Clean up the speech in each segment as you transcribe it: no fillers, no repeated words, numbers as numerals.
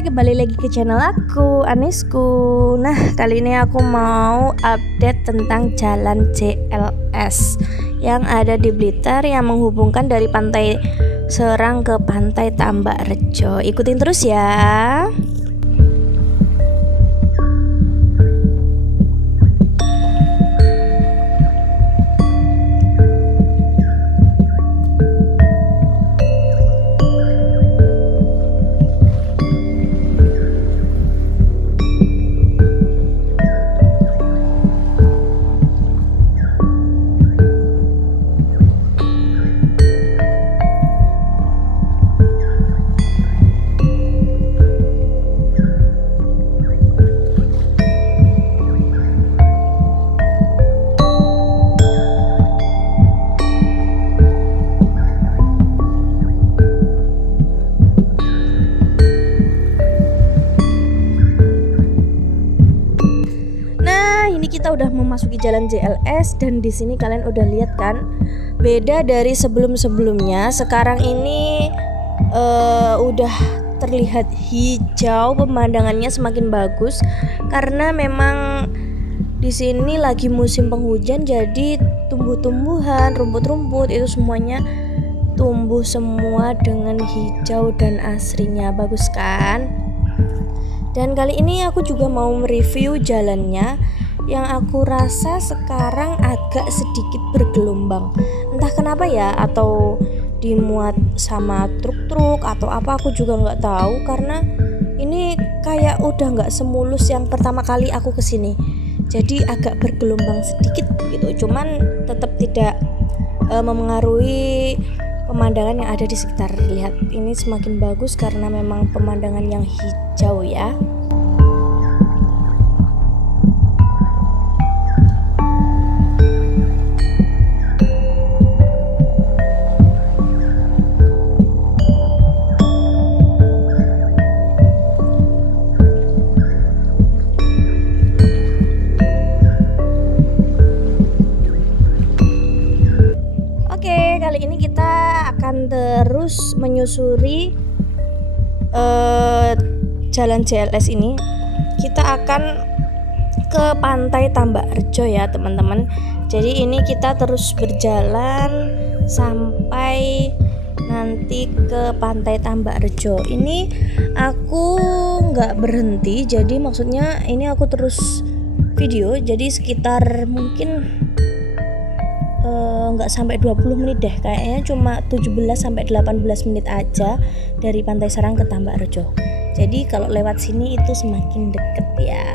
Hai, kembali lagi ke channel aku, Anisku. Nah, kali ini aku mau update tentang jalan JLS yang ada di Blitar yang menghubungkan dari Pantai Serang ke Pantai Tambakrejo. Ikutin terus ya. Kita udah memasuki jalan JLS dan di sini kalian udah lihat kan, beda dari sebelum-sebelumnya. Sekarang ini udah terlihat hijau, pemandangannya semakin bagus karena memang di sini lagi musim penghujan, jadi tumbuh-tumbuhan, rumput-rumput itu semuanya tumbuh semua dengan hijau dan asrinya. Bagus kan? Dan kali ini aku juga mau mereview jalannya yang aku rasa sekarang agak sedikit bergelombang. Entah kenapa ya, atau dimuat sama truk-truk atau apa, aku juga nggak tahu. Karena ini kayak udah nggak semulus yang pertama kali aku kesini, jadi agak bergelombang sedikit gitu. Cuman tetap tidak memengaruhi pemandangan yang ada di sekitar. Lihat, ini semakin bagus karena memang pemandangan yang hijau ya. Kali ini kita akan terus menyusuri jalan JLS ini. Kita akan ke Pantai Tambakrejo ya teman-teman. Jadi ini kita terus berjalan sampai nanti ke Pantai Tambakrejo. Ini aku nggak berhenti, jadi maksudnya ini aku terus video. Jadi sekitar mungkin nggak sampai 20 menit deh, kayaknya cuma 17-18 menit aja dari Pantai Serang ke Tambakrejo. Jadi kalau lewat sini itu semakin deket ya.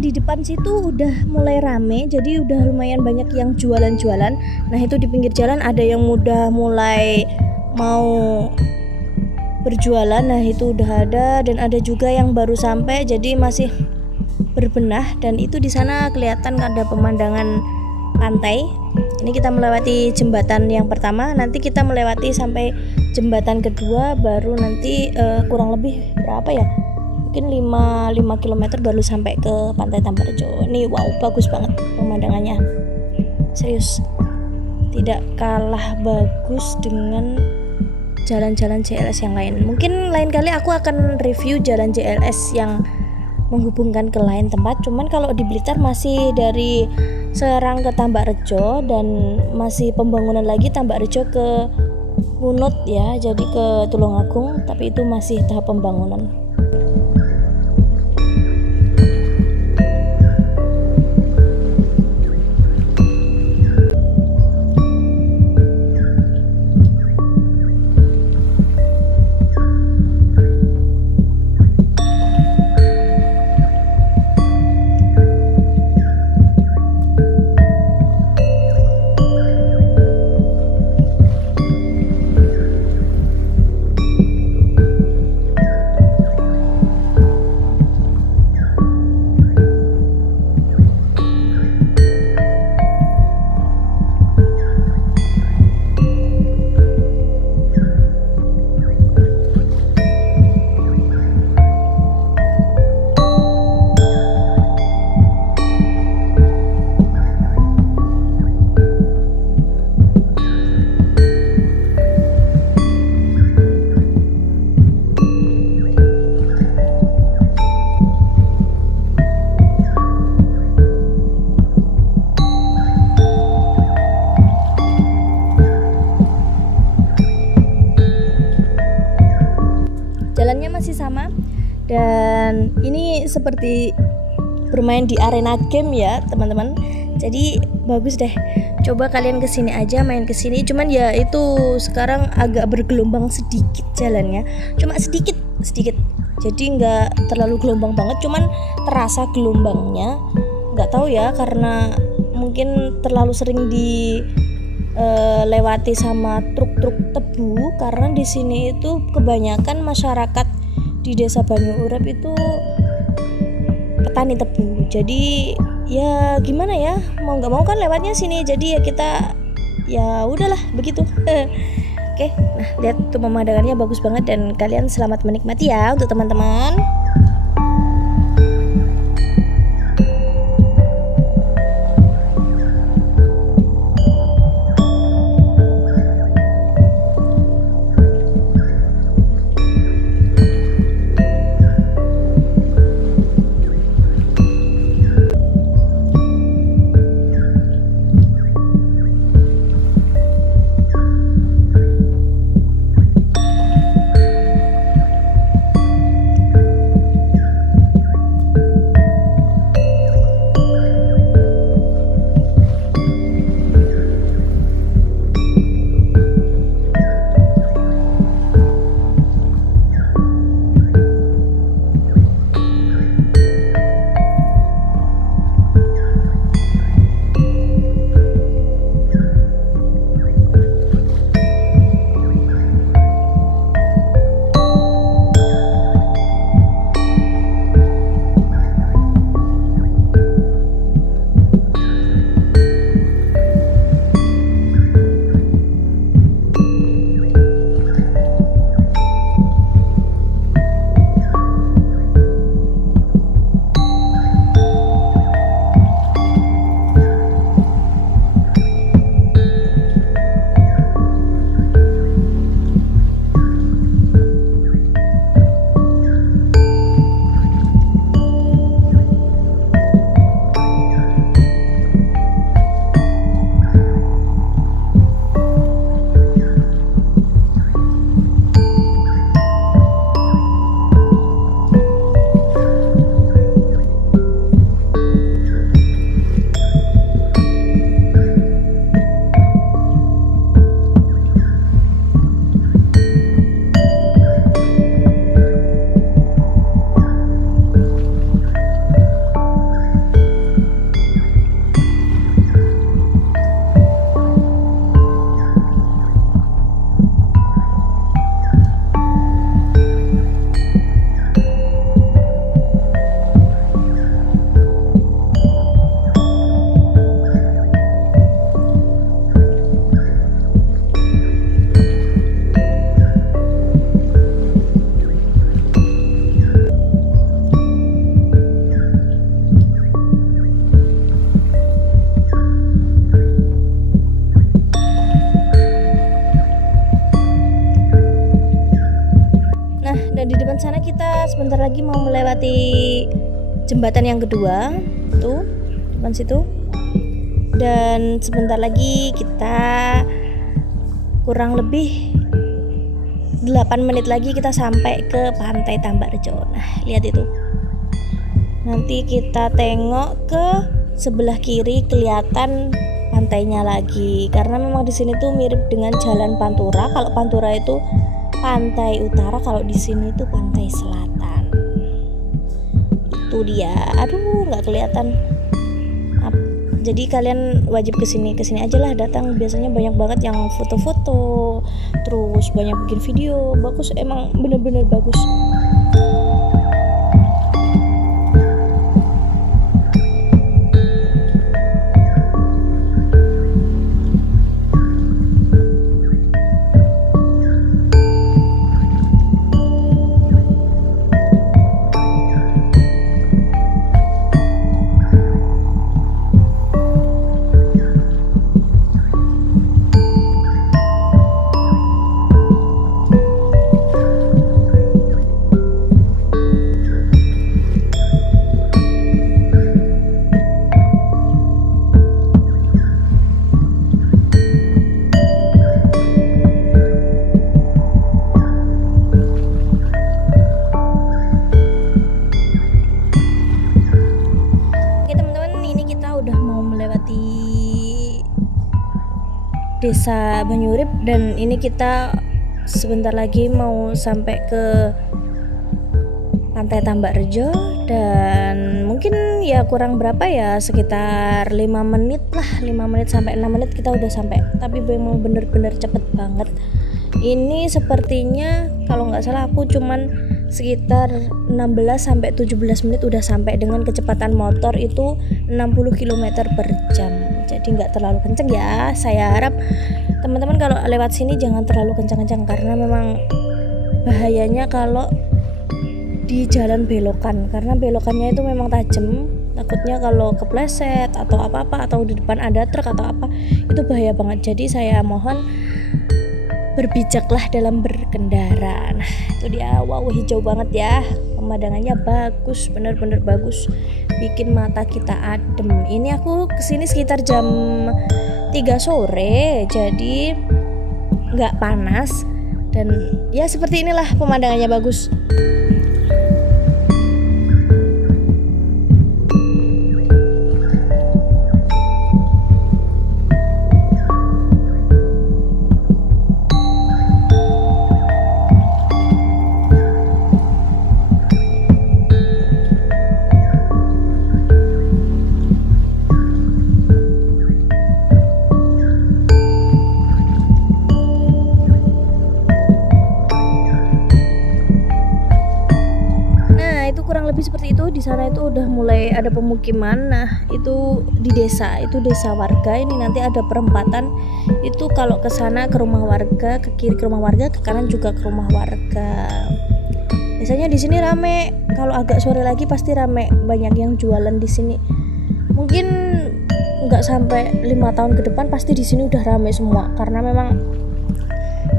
Di depan situ udah mulai rame, jadi udah lumayan banyak yang jualan-jualan. Nah itu di pinggir jalan ada yang udah mulai mau berjualan. Nah itu udah ada, dan ada juga yang baru sampai, jadi masih berbenah. Dan itu di sana kelihatan ada pemandangan pantai. Ini kita melewati jembatan yang pertama, nanti kita melewati sampai jembatan kedua, baru nanti kurang lebih berapa ya, mungkin 5 km baru sampai ke Pantai Tambakrejo. Ini wow, bagus banget pemandangannya, serius tidak kalah bagus dengan jalan-jalan JLS yang lain. Mungkin lain kali aku akan review jalan JLS yang menghubungkan ke lain tempat. Cuman kalau di Blitar masih dari Serang ke Tambakrejo, dan masih pembangunan lagi Tambakrejo ke Wunut ya, jadi ke Tulungagung, tapi itu masih tahap pembangunan. dan ini seperti bermain di arena game ya teman-teman. Jadi bagus deh, coba kalian kesini aja, main kesini. Cuman ya itu sekarang agak bergelombang sedikit jalannya, cuma sedikit. Jadi nggak terlalu gelombang banget, cuman terasa gelombangnya. Nggak tahu ya, karena mungkin terlalu sering dilewati sama truk-truk tebu. Karena di sini itu kebanyakan masyarakat di Desa Banyu Urip itu petani tebu. Jadi ya gimana ya, mau nggak mau kan lewatnya sini. Jadi ya kita ya udahlah begitu. Oke, nah lihat tuh pemandangannya bagus banget, dan kalian selamat menikmati ya untuk teman-teman. Dan di depan sana kita sebentar lagi mau melewati jembatan yang kedua, tuh depan situ. Dan sebentar lagi kita kurang lebih 8 menit lagi kita sampai ke Pantai Tambarjo. Nah, lihat itu. Nanti kita tengok ke sebelah kiri kelihatan pantainya lagi. Karena memang di sini tuh mirip dengan Jalan Pantura. Kalau Pantura itu pantai utara, kalau di sini tuh pantai selatan. Itu dia. Aduh, nggak kelihatan. Jadi kalian wajib kesini aja lah, datang. Biasanya banyak banget yang foto-foto, terus banyak bikin video. Bagus, emang bener-bener bagus. Desa Banyurip, dan ini kita sebentar lagi mau sampai ke Pantai Tambak Rejo, dan mungkin ya kurang berapa ya, sekitar 5 menit lah, 5 menit sampai 6 menit kita udah sampai. Tapi memang bener-bener cepet banget. Ini sepertinya kalau nggak salah aku cuman sekitar 16 sampai 17 menit udah sampai dengan kecepatan motor itu 60 km per jam. Jadi nggak terlalu kenceng ya. Saya harap teman-teman kalau lewat sini jangan terlalu kencang-kencang, karena memang bahayanya kalau di jalan belokan, karena belokannya itu memang tajam. Takutnya kalau kepleset atau apa-apa, atau di depan ada truk atau apa, itu bahaya banget. Jadi saya mohon berbijaklah dalam berkendara. Nah itu dia, wow hijau banget ya, pemandangannya bagus, bener-bener bagus, bikin mata kita adem. Ini aku kesini sekitar jam 3 sore, jadi nggak panas, dan ya seperti inilah pemandangannya bagus. Kurang lebih seperti itu. Di sana itu udah mulai ada pemukiman. Nah itu di desa, itu desa warga. Ini nanti ada perempatan, itu kalau ke sana ke rumah warga, ke kiri ke rumah warga, ke kanan juga ke rumah warga. Biasanya di sini rame, kalau agak sore lagi pasti rame, banyak yang jualan di sini. Mungkin nggak sampai 5 tahun ke depan pasti di sini udah rame semua, karena memang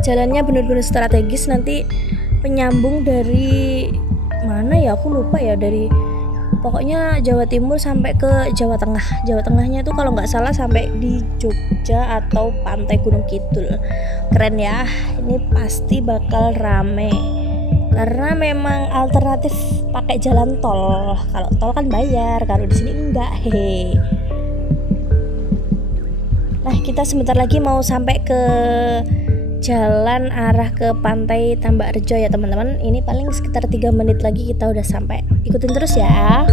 jalannya benar-benar strategis. Nanti penyambung dari mana ya, aku lupa ya, dari pokoknya Jawa Timur sampai ke Jawa Tengah. Jawa Tengahnya tuh kalau nggak salah sampai di Jogja atau Pantai Gunung Kidul. Keren ya, ini pasti bakal rame karena memang alternatif pakai jalan tol. Kalau tol kan bayar, kalau di sini enggak. Hehe. Nah kita sebentar lagi mau sampai ke jalan arah ke Pantai Tambak Rejo ya teman-teman. Ini paling sekitar 3 menit lagi kita udah sampai. Ikutin terus ya.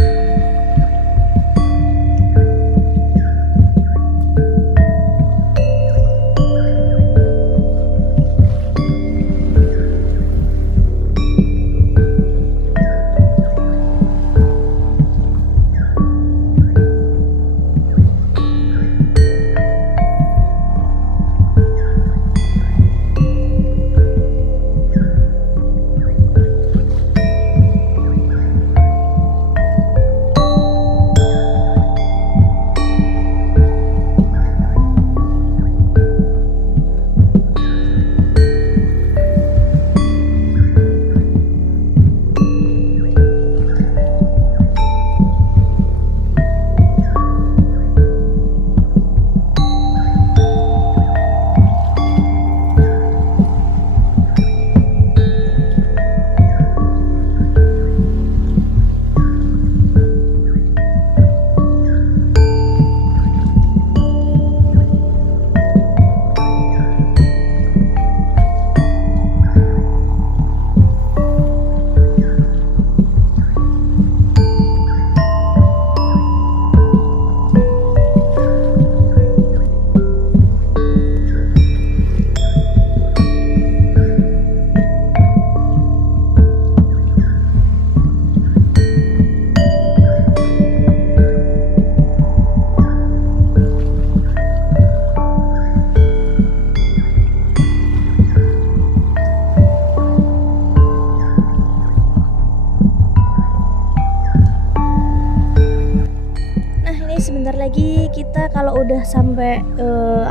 Sebentar lagi kita kalau udah sampai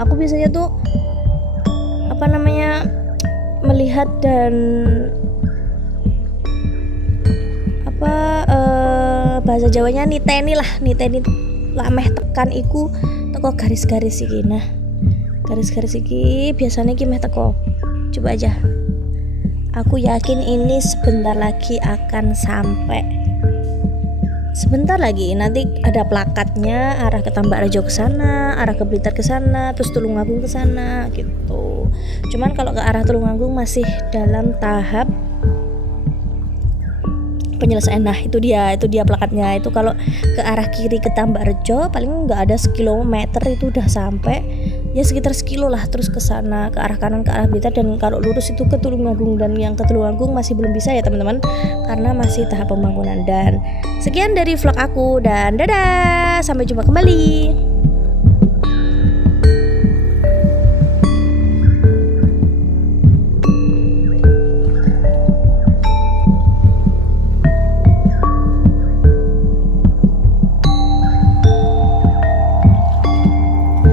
aku biasanya tuh melihat dan bahasa Jawanya niteni lameh tekan iku teko garis-garis iki. Nah garis-garis iki biasanya iki meh teko, coba aja, aku yakin ini sebentar lagi akan sampai sebentar lagi nanti ada plakatnya arah ke Tambakrejo ke sana, arah ke Blitar ke sana, terus Tulungagung ke sana gitu. Cuman kalau ke arah Tulungagung masih dalam tahap penyelesaian. Nah itu dia plakatnya. Itu kalau ke arah kiri ke Tambakrejo paling nggak ada sekilometer itu udah sampai, ya sekitar sekilo lah. Terus ke sana ke arah kanan ke arah Blitar, dan kalau lurus itu ke Tulungagung, dan yang ke Tulungagung masih belum bisa ya teman-teman karena masih tahap pembangunan. Dan sekian dari vlog aku, dan dadah, sampai jumpa kembali.